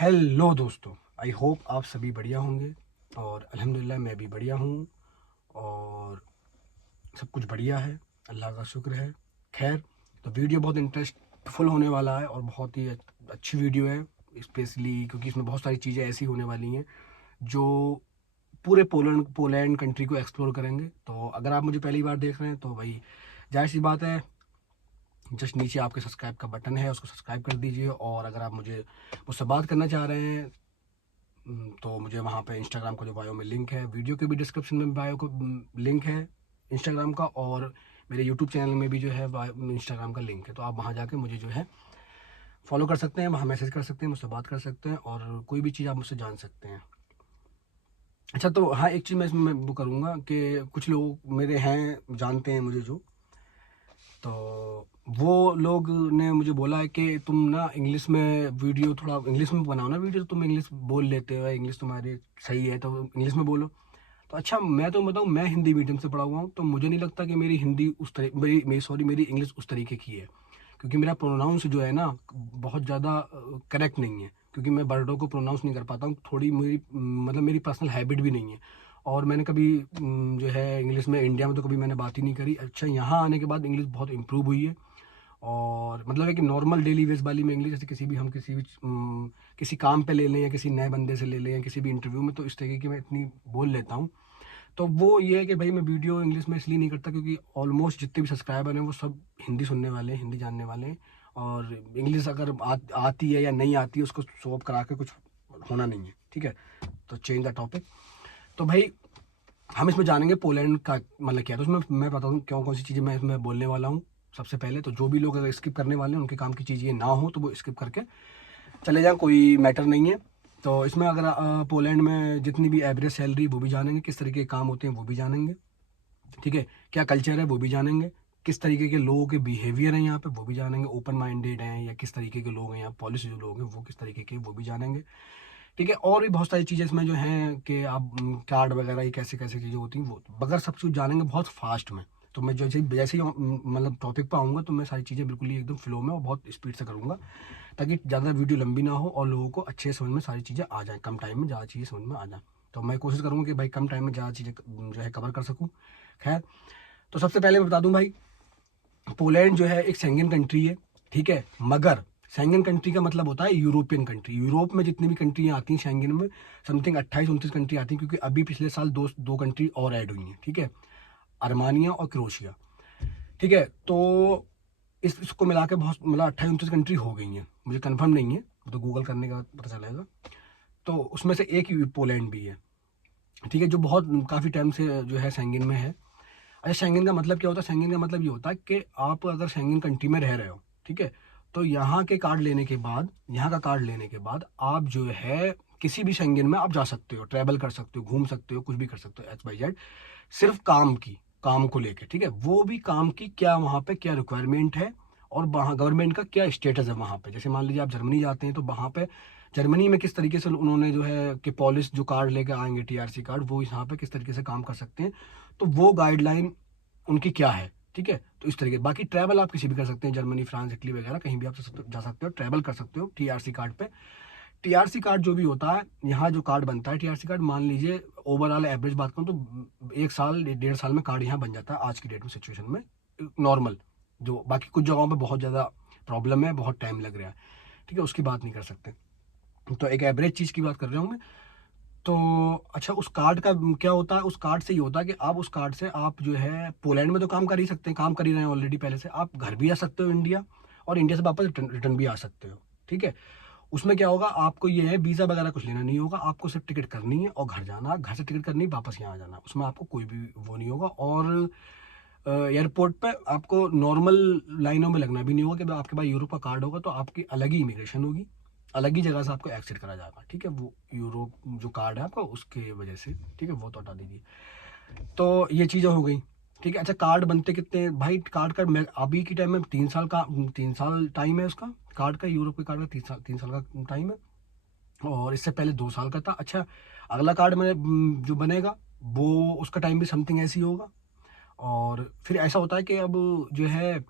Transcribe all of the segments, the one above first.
Hello दोस्तों, I hope आप सभी बढ़िया होंगे। और अल्हम्दुलिल्लाह मैं भी बढ़िया हूँ और सब कुछ बढ़िया है, अल्लाह का शुक्र है। खैर, तो वीडियो बहुत इंटरेस्टफुल होने वाला है और बहुत ही अच्छी वीडियो है, स्पेशली क्योंकि इसमें बहुत सारी चीज़ें ऐसी होने वाली हैं जो पूरे पोलैंड पोलैंड कंट्री को एक्सप्लोर करेंगे। तो अगर आप मुझे पहली बार देख रहे हैं तो भाई जाहिर सी बात है, जस्ट नीचे आपके सब्सक्राइब का बटन है, उसको सब्सक्राइब कर दीजिए। और अगर आप मुझसे बात करना चाह रहे हैं तो मुझे वहाँ पे इंस्टाग्राम का जो बायो में लिंक है, वीडियो के भी डिस्क्रिप्शन में बायो को लिंक है इंस्टाग्राम का, और मेरे यूट्यूब चैनल में भी जो है इंस्टाग्राम का लिंक है। तो आप वहाँ जाके मुझे जो है फॉलो कर सकते हैं, वहाँ मैसेज कर सकते हैं, मुझसे बात कर सकते हैं और कोई भी चीज़ आप मुझसे जान सकते हैं। अच्छा, तो हाँ, एक चीज़ मैं इसमें वो करूँगा कि कुछ लोग मेरे हैं जानते हैं मुझे जो, तो वो लोग ने मुझे बोला है कि तुम ना इंग्लिश में वीडियो, थोड़ा इंग्लिश में बनाओ ना वीडियो, तो तुम इंग्लिश बोल लेते हो, इंग्लिश तुम्हारी सही है तो इंग्लिश में बोलो। तो अच्छा, मैं तो बताऊँ, मैं हिंदी मीडियम से पढ़ा हुआ हूँ, तो मुझे नहीं लगता कि मेरी हिंदी उस तरह मेरी इंग्लिश उस तरीके की है, क्योंकि मेरा प्रोनाउंस जो है ना बहुत ज़्यादा करेक्ट नहीं है, क्योंकि मैं वर्डों को प्रोनाउंस नहीं कर पाता हूँ। थोड़ी मेरी मतलब मेरी पर्सनल हैबिट भी नहीं है। और मैंने कभी जो है इंग्लिश में इंडिया में तो कभी मैंने बात ही नहीं करी। अच्छा, यहाँ आने के बाद इंग्लिश बहुत इम्प्रूव हुई है और मतलब है कि नॉर्मल डेली वेज वाली में इंग्लिश, जैसे किसी भी किसी काम पे ले लें या किसी नए बंदे से ले लें या किसी भी इंटरव्यू में, तो इस तरीके की मैं इतनी बोल लेता हूँ। तो वो ये है कि भाई मैं वीडियो इंग्लिश में इसलिए नहीं करता क्योंकि ऑलमोस्ट जितने भी सब्सक्राइबर हैं वो सब हिंदी सुनने वाले हैं, हिंदी जानने वाले हैं। और इंग्लिश अगर आती है या नहीं आती है उसको शो ऑफ करा के कुछ होना नहीं है, ठीक है। तो चेंज द टॉपिक। तो भाई हम इसमें जानेंगे पोलैंड का मतलब क्या है। तो उसमें मैं बता दूँ क्यों कौन सी चीज़ें मैं इसमें बोलने वाला हूँ। सबसे पहले तो जो भी लोग अगर स्किप करने वाले हैं उनके काम की चीज़ ये ना हो तो वो स्किप करके चले जाएं, कोई मैटर नहीं है। तो इसमें अगर पोलैंड में जितनी भी एवरेज सैलरी वो भी जानेंगे, किस तरीके के काम होते हैं वो भी जानेंगे, ठीक है। क्या कल्चर है वो भी जानेंगे, किस तरीके के लोगों के बिहेवियर हैं यहाँ पे वो भी जानेंगे, ओपन माइंडेड हैं या किस तरीके के लोग हैं यहाँ, पॉलिसी जो लोग हैं वो किस तरीके के वो भी जानेंगे, ठीक है। और भी बहुत सारी चीज़ें इसमें जो हैं कि आप कार्ड वगैरह ये कैसे कैसे चीज़ें होती हैं वो, अगर सब कुछ जानेंगे बहुत फास्ट में। तो मैं जैसे जैसे ही मतलब टॉपिक पे आऊँगा तो मैं सारी चीज़ें बिल्कुल ही एकदम फ्लो में और बहुत स्पीड से करूँगा, ताकि ज़्यादा वीडियो लंबी ना हो और लोगों को अच्छे समझ में सारी चीज़ें आ जाएँ, कम टाइम में ज़्यादा चीज़ें समझ में आ जाए। तो मैं कोशिश करूँगा कि भाई कम टाइम में ज़्यादा चीज़ें जो है कवर कर सकूँ। खैर, तो सबसे पहले मैं बता दूँ भाई, पोलैंड जो है एक शेंगन कंट्री है, ठीक है। मगर शेंगन कंट्री का मतलब होता है यूरोपियन कंट्री। यूरोप में जितनी भी कंट्रियाँ आती हैं शेंगन में, समथिंग 28-29 कंट्री आती हैं, क्योंकि अभी पिछले साल दो दो कंट्री और ऐड हुई हैं, ठीक है। अर्मानिया और क्रोशिया, ठीक है। तो इसको मिला के बहुत मतलब 28-29 कंट्री हो गई हैं, मुझे कंफर्म नहीं है, तो गूगल करने का पता चलेगा। तो उसमें से एक पोलैंड भी है, ठीक है, जो बहुत काफ़ी टाइम से जो है शेंगन में है। अच्छा, शेंगन का मतलब क्या होता है? शेंगन का मतलब ये होता है कि आप अगर शेंगन कंट्री में रह रहे हो, ठीक है, तो यहाँ के कार्ड लेने के बाद, यहाँ का कार्ड लेने के बाद आप जो है किसी भी शेंगन में आप जा सकते हो, ट्रैवल कर सकते हो, घूम सकते हो, कुछ भी कर सकते हो, XYZ। सिर्फ काम को लेके, ठीक है। वो भी काम की क्या वहाँ पे क्या रिक्वायरमेंट है और वहाँ गवर्नमेंट का क्या स्टेटस है वहाँ पे। जैसे मान लीजिए आप जर्मनी जाते हैं तो वहाँ पे जर्मनी में किस तरीके से उन्होंने जो है कि पॉलिश जो कार्ड लेके आएंगे, TRC कार्ड, वो यहाँ पे किस तरीके से काम कर सकते हैं, तो वो गाइडलाइन उनकी क्या है, ठीक है। तो इस तरीके बाकी ट्रैवल आप किसी भी कर सकते हैं, जर्मनी, फ्रांस, इटली वगैरह कहीं भी आप जा सकते हो, ट्रैवल कर सकते हो TRC कार्ड पे। TRC कार्ड जो भी होता है, यहाँ जो कार्ड बनता है TRC कार्ड, मान लीजिए ओवरऑल एवरेज बात करूँ तो 1 साल 1.5 साल में कार्ड यहाँ बन जाता है आज की डेट में, सिचुएशन में नॉर्मल। जो बाकी कुछ जगहों पे बहुत ज़्यादा प्रॉब्लम है, बहुत टाइम लग रहा है, ठीक है, उसकी बात नहीं कर सकते। तो एक एवरेज चीज़ की बात कर रहा हूँ मैं। तो अच्छा, उस कार्ड का क्या होता है? उस कार्ड से ये होता है कि आप उस कार्ड से आप जो है पोलैंड में तो काम कर ही सकते हैं, काम कर ही रहे हैं ऑलरेडी पहले से, आप घर भी आ सकते हो इंडिया, और इंडिया से वापस रिटर्न भी आ सकते हो, ठीक है। उसमें क्या होगा, आपको ये है वीज़ा वगैरह कुछ लेना नहीं होगा, आपको सिर्फ टिकट करनी है और घर जाना, घर से टिकट करनी, वापस यहाँ आ जाना, उसमें आपको कोई भी वो नहीं होगा। और एयरपोर्ट पे आपको नॉर्मल लाइनों में लगना भी नहीं होगा कि आपके पास यूरोप का कार्ड होगा तो आपकी अलग ही इमिग्रेशन होगी, अलग ही जगह से आपको एक्सिट करा जाएगा, ठीक है। वो यूरोप जो कार्ड है आपका उसके वजह से, ठीक है, वो तो हटा दीजिए। तो ये चीज़ें हो गई, ठीक है। अच्छा, कार्ड बनते कितने हैं भाई? कार्ड मैं अभी के टाइम में 3 साल टाइम है उसका, कार्ड का, यूरोप के कार्ड का 3 साल का टाइम है, और इससे पहले 2 साल का था। अच्छा, अगला कार्ड में जो बनेगा वो उसका टाइम भी समथिंग ऐसी होगा। और फिर ऐसा होता है कि अब जो है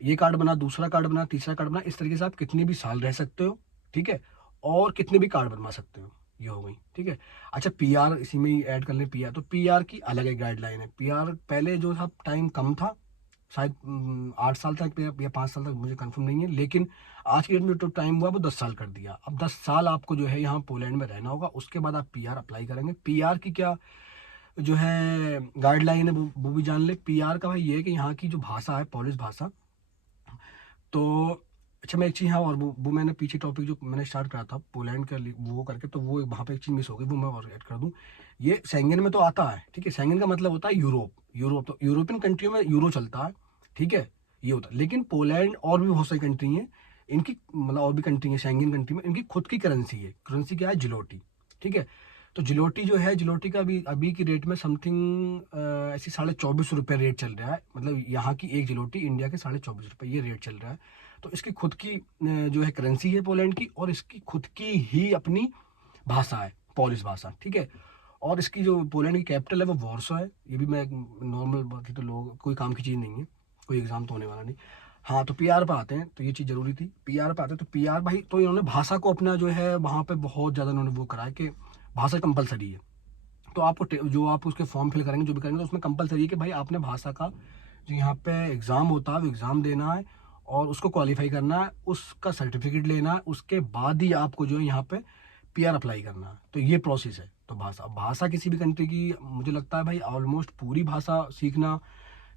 ये कार्ड बना, दूसरा कार्ड बना, तीसरा कार्ड बना, इस तरीके से आप कितने भी साल रह सकते हो, ठीक है। और कितने भी कार्ड बनवा सकते हो, ये हो गई, ठीक है। अच्छा पीआर इसी में ही ऐड कर लें, पीआर, तो पीआर की अलग एक गाइडलाइन है। पीआर पहले जो था टाइम कम था, शायद 8 साल तक या 5 साल तक, मुझे कंफर्म नहीं है, लेकिन आज की डेट में जो टाइम हुआ वो 10 साल कर दिया। अब 10 साल आपको जो है यहाँ पोलैंड में रहना होगा, उसके बाद आप पीआर अप्लाई करेंगे। पीआर की क्या जो है गाइडलाइन है वो भी जान ले। पीआर का भाई ये है कि यहाँ की जो भाषा है, पॉलिश भाषा, तो अच्छा मैं एक चीज़, हाँ, और वो मैंने पीछे टॉपिक जो मैंने स्टार्ट करा था पोलैंड का वो करके, तो वो वहाँ पे एक चीज़ मिस हो गई, वो मैं और ऐड कर दूँ। ये शेंगेन में तो आता है, ठीक है, शेंगेन का मतलब होता है यूरोप। यूरोप तो यूरोपियन कंट्रियों में यूरो चलता है, ठीक है, ये होता है। लेकिन पोलैंड और भी बहुत सारी कंट्री हैं, इनकी मतलब और भी कंट्री है शेंगेन कंट्री में, इनकी खुद की करेंसी है। करेंसी क्या है? जिलोटी, ठीक है। तो जिलोटी जो है, जिलोटी का अभी की रेट में समथिंग ऐसी 24.5 रुपये रेट चल रहा है। मतलब यहाँ की एक जिलोटी इंडिया के 24.5 रुपये ये रेट चल रहा है। तो इसकी खुद की जो है करेंसी है पोलैंड की, और इसकी खुद की ही अपनी भाषा है, पॉलिश भाषा, ठीक है। और इसकी जो पोलैंड की कैपिटल है वो वॉर्सो है। ये भी मैं नॉर्मल, बाकी तो लोग कोई काम की चीज़ नहीं है, कोई एग्जाम तो होने वाला नहीं। हाँ, तो पीआर पे आते हैं, तो ये चीज़ जरूरी थी। पीआर पे आते हैं तो पीआर भाई, तो इन्होंने भाषा को अपना जो है वहाँ पे बहुत ज़्यादा इन्होंने वो करा है कि भाषा कंपलसरी है। तो आपको जो आप उसके फॉर्म फिल करेंगे, जो भी करेंगे, तो उसमें कंपलसरी है कि भाई आपने भाषा का जो यहाँ पे एग्ज़ाम होता है वो एग्ज़ाम देना है, और उसको क्वालिफाई करना है, उसका सर्टिफिकेट लेना है, उसके बाद ही आपको जो है यहाँ पे पीआर अप्लाई करना है। तो ये प्रोसेस है। तो भाषा भाषा किसी भी कंट्री की, मुझे लगता है भाई ऑलमोस्ट पूरी भाषा सीखना,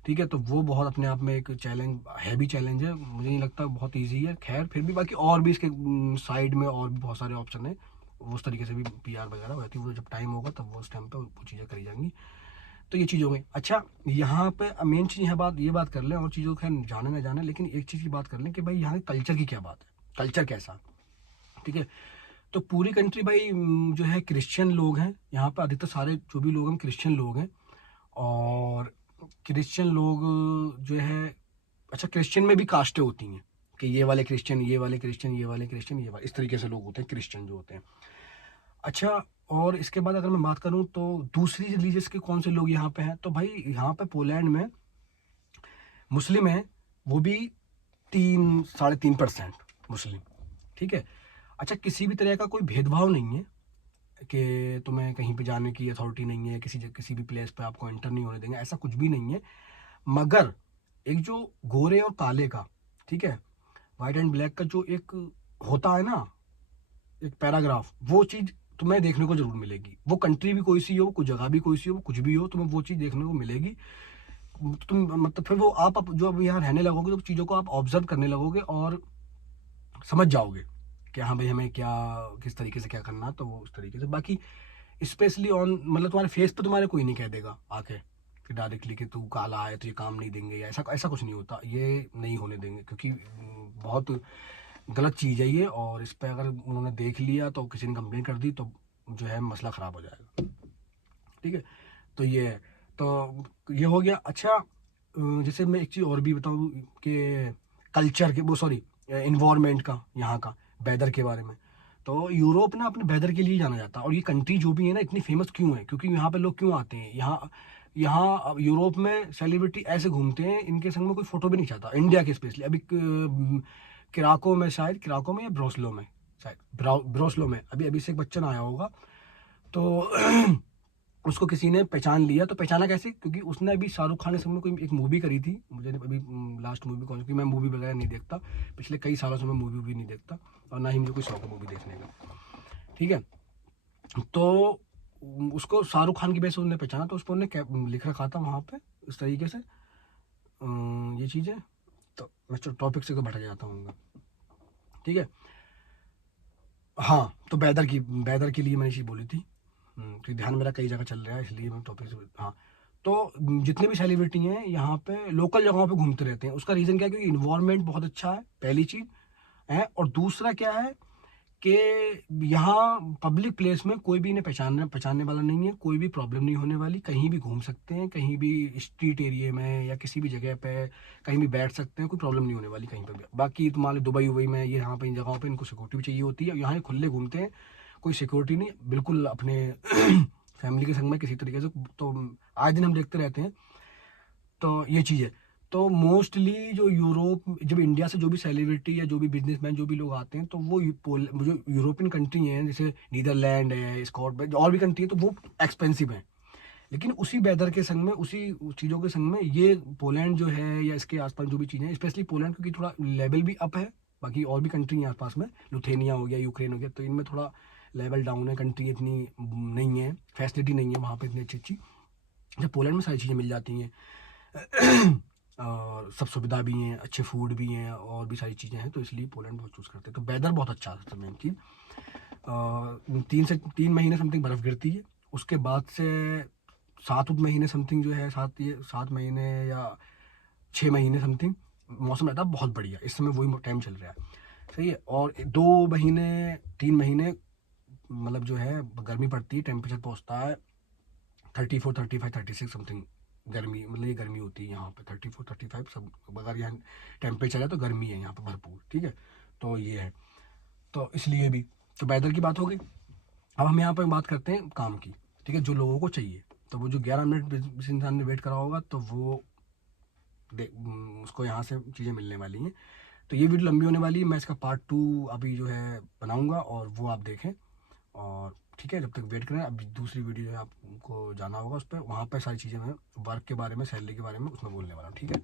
ठीक है, तो वो बहुत अपने आप में एक चैलेंज है, भी चैलेंज है, मुझे नहीं लगता बहुत ईजी है। खैर फिर भी बाकी और भी इसके साइड में और भी बहुत सारे ऑप्शन है, उस तरीके से भी पीआर वगैरह होती है। वो जब टाइम होगा तब वो उस टाइम पे वो चीज़ें करी जाएंगी। तो ये चीज़ हो गई। अच्छा यहाँ पे मेन चीज़ है, बात ये बात कर लें, और चीज़ों खैर जाने ना जाने, लेकिन एक चीज़ की बात कर लें कि भाई यहाँ के कल्चर की क्या बात है, कल्चर कैसा, ठीक है। तो पूरी कंट्री भाई जो है क्रिश्चियन लोग हैं यहाँ पे, अधिकतर सारे जो भी लोग हैं क्रिश्चियन लोग हैं। और क्रिश्चियन लोग जो है, अच्छा क्रिश्चियन में भी कास्टें होती हैं कि ये वाले क्रिश्चियन, ये वाले क्रिश्चियन, ये वाले क्रिश्चियन, ये वाले, इस तरीके से लोग होते हैं क्रिश्चियन जो होते हैं। अच्छा, और इसके बाद अगर मैं बात करूं तो दूसरी रिलीजियस के कौन से लोग यहाँ पे हैं, तो भाई यहाँ पे पोलैंड में मुस्लिम है, वो भी 3-3.5% मुस्लिम, ठीक है। अच्छा किसी भी तरह का कोई भेदभाव नहीं है कि तुम्हें कहीं पे जाने की अथॉरिटी नहीं है, किसी भी प्लेस पे आपको एंटर नहीं होने देंगे, ऐसा कुछ भी नहीं है। मगर एक जो गोरे और काले का, ठीक है, वाइट एंड ब्लैक का जो एक होता है ना, एक पैराग्राफ, वो चीज़ तुम्हें देखने को जरूर मिलेगी। वो कंट्री भी कोई सी हो, कोई जगह भी कोई सी हो, कुछ भी हो, तुम्हें वो चीज़ देखने को मिलेगी। तुम मतलब फिर वो आप जो अब यहाँ रहने लगोगे तो चीज़ों को आप ऑब्जर्व करने लगोगे और समझ जाओगे कि हाँ भाई हमें क्या, किस तरीके से क्या करना है, तो वो उस तरीके से। बाकी स्पेशली ऑन मतलब तुम्हारे फेस पे तुम्हारे कोई नहीं कह देगा आके कि डायरेक्टली कि तू काला है तो ये काम नहीं देंगे, या ऐसा ऐसा कुछ नहीं होता, ये नहीं होने देंगे, क्योंकि बहुत गलत चीज़ है ये। और इस पर अगर उन्होंने देख लिया तो किसी ने कंप्लेन कर दी तो जो है मसला ख़राब हो जाएगा, ठीक है। तो ये है। तो ये हो गया। अच्छा जैसे मैं एक चीज़ और भी बताऊँ कि कल्चर के वो सॉरी इन्वायरमेंट का, यहाँ का वेदर के बारे में। तो यूरोप ना अपने वेदर के लिए जाना जाता है, और ये कंट्री जो भी है ना इतनी फेमस क्यों है, क्योंकि यहाँ पे लोग क्यों आते हैं, यहाँ यहाँ यूरोप में सेलिब्रिटी ऐसे घूमते हैं, इनके संग में कोई फोटो भी नहीं चाहता, इंडिया के स्पेशली। अभी किराको में, शायद किराको में या ब्रोस्लो में, शायद ब्रोस्लो में अभी अभिषेक बच्चन आया होगा। तो उसको किसी ने पहचान लिया। तो पहचाना कैसे? क्योंकि उसने अभी शाहरुख खान के संग में कोई एक मूवी करी थी, मुझे अभी लास्ट मूवी कौन सी, मैं मूवी वगैरह नहीं देखता, पिछले कई सालों से मैं मूवी भी नहीं देखता, और ना ही मुझे कोई शौक है मूवी देखने का, ठीक है। तो उसको शाहरुख खान की वजह से उसने पहचाना, तो उसको उन्होंने लिख रखा था वहाँ पे इस तरीके से ये चीज़ें। तो मैं टॉपिक से तो भटक जाता हूँ, ठीक है। हाँ, तो वेदर के लिए मैंने चीज़ बोली थी, तो ध्यान मेरा कई जगह चल रहा है, इसलिए मैं टॉपिक से, हाँ। तो जितने भी सेलिब्रिटी हैं यहाँ पे लोकल जगहों पे घूमते रहते हैं। उसका रीज़न क्या है? क्योंकि इन्वायरमेंट बहुत अच्छा है, पहली चीज़ है, और दूसरा क्या है कि यहाँ पब्लिक प्लेस में कोई भी इन्हें पहचानने वाला नहीं है, कोई भी प्रॉब्लम नहीं होने वाली, कहीं भी घूम सकते हैं, कहीं भी स्ट्रीट एरिया में या किसी भी जगह पे कहीं भी बैठ सकते हैं, कोई प्रॉब्लम नहीं होने वाली कहीं पर भी। बाकी तुम्हारे दुबई उबई में ये यहाँ पे इन जगहों पे इनको सिक्योरिटी भी चाहिए होती है, यहाँ ये खुले घूमते हैं, कोई सिक्योरिटी नहीं, बिल्कुल अपने फैमिली के संग में किसी तरीके से। तो आज दिन हम देखते रहते हैं, तो ये चीज़ है। तो मोस्टली जो यूरोप, जब इंडिया से जो भी सेलिब्रिटी या जो भी बिजनेसमैन जो भी लोग आते हैं, तो वो जो यूरोपियन कंट्री हैं, जैसे नीदरलैंड है, स्कॉटलैंड, और भी कंट्री है, तो वो एक्सपेंसिव हैं। लेकिन उसी वेदर के संग में, उसी चीज़ों के संग में, ये पोलैंड जो है या इसके आसपास जो भी चीज़ें हैं, स्पेशली पोलैंड, क्योंकि थोड़ा लेवल भी अप है। बाकी और भी कंट्री हैं आसपास में, लुथेनिया हो गया, यूक्रेन हो गया, तो इनमें थोड़ा लेवल डाउन है, कंट्री इतनी नहीं है, फैसिलिटी नहीं है वहाँ पे इतनी अच्छी अच्छी। जब पोलैंड में सारी चीज़ें मिल जाती हैं और सब सुविधा भी हैं, अच्छे फूड भी हैं, और भी सारी चीज़ें हैं, तो इसलिए पोलैंड बहुत चूज़ करते हैं। तो वेदर बहुत अच्छा है, सबसे मेन चीज़। 3 महीने समथिंग बर्फ़ गिरती है। उसके बाद से 7 महीने समथिंग जो है, 7 महीने या 6 महीने समथिंग मौसम रहता है बहुत बढ़िया। इस समय वही टाइम चल रहा है, सही है। और 2 महीने 3 महीने मतलब जो है गर्मी पड़ती है, टेम्परेचर पहुँचता है 34, 35, 36 समथिंग गर्मी, मतलब ये गर्मी होती है यहाँ पे 34, 35 सब। अगर यहाँ टेम्परेचर है तो गर्मी है यहाँ पे भरपूर, ठीक है। तो ये है, तो इसलिए भी, तो वेदर की बात हो गई। अब हम यहाँ पर बात करते हैं काम की, ठीक है, जो लोगों को चाहिए। तो वो जो 11 मिनट जिस इंसान ने वेट करा होगा, तो वो उसको यहाँ से चीज़ें मिलने वाली हैं। तो ये वीडियो लंबी होने वाली है, मैं इसका पार्ट 2 अभी जो है बनाऊँगा, और वो आप देखें। और ठीक है, जब तक वेट करें, अभी दूसरी वीडियो जो है आपको जाना होगा उस पर, वहाँ पर सारी चीज़ें मैं वर्क के बारे में, सैलरी के बारे में उसमें बोलने वाला हूँ, ठीक है।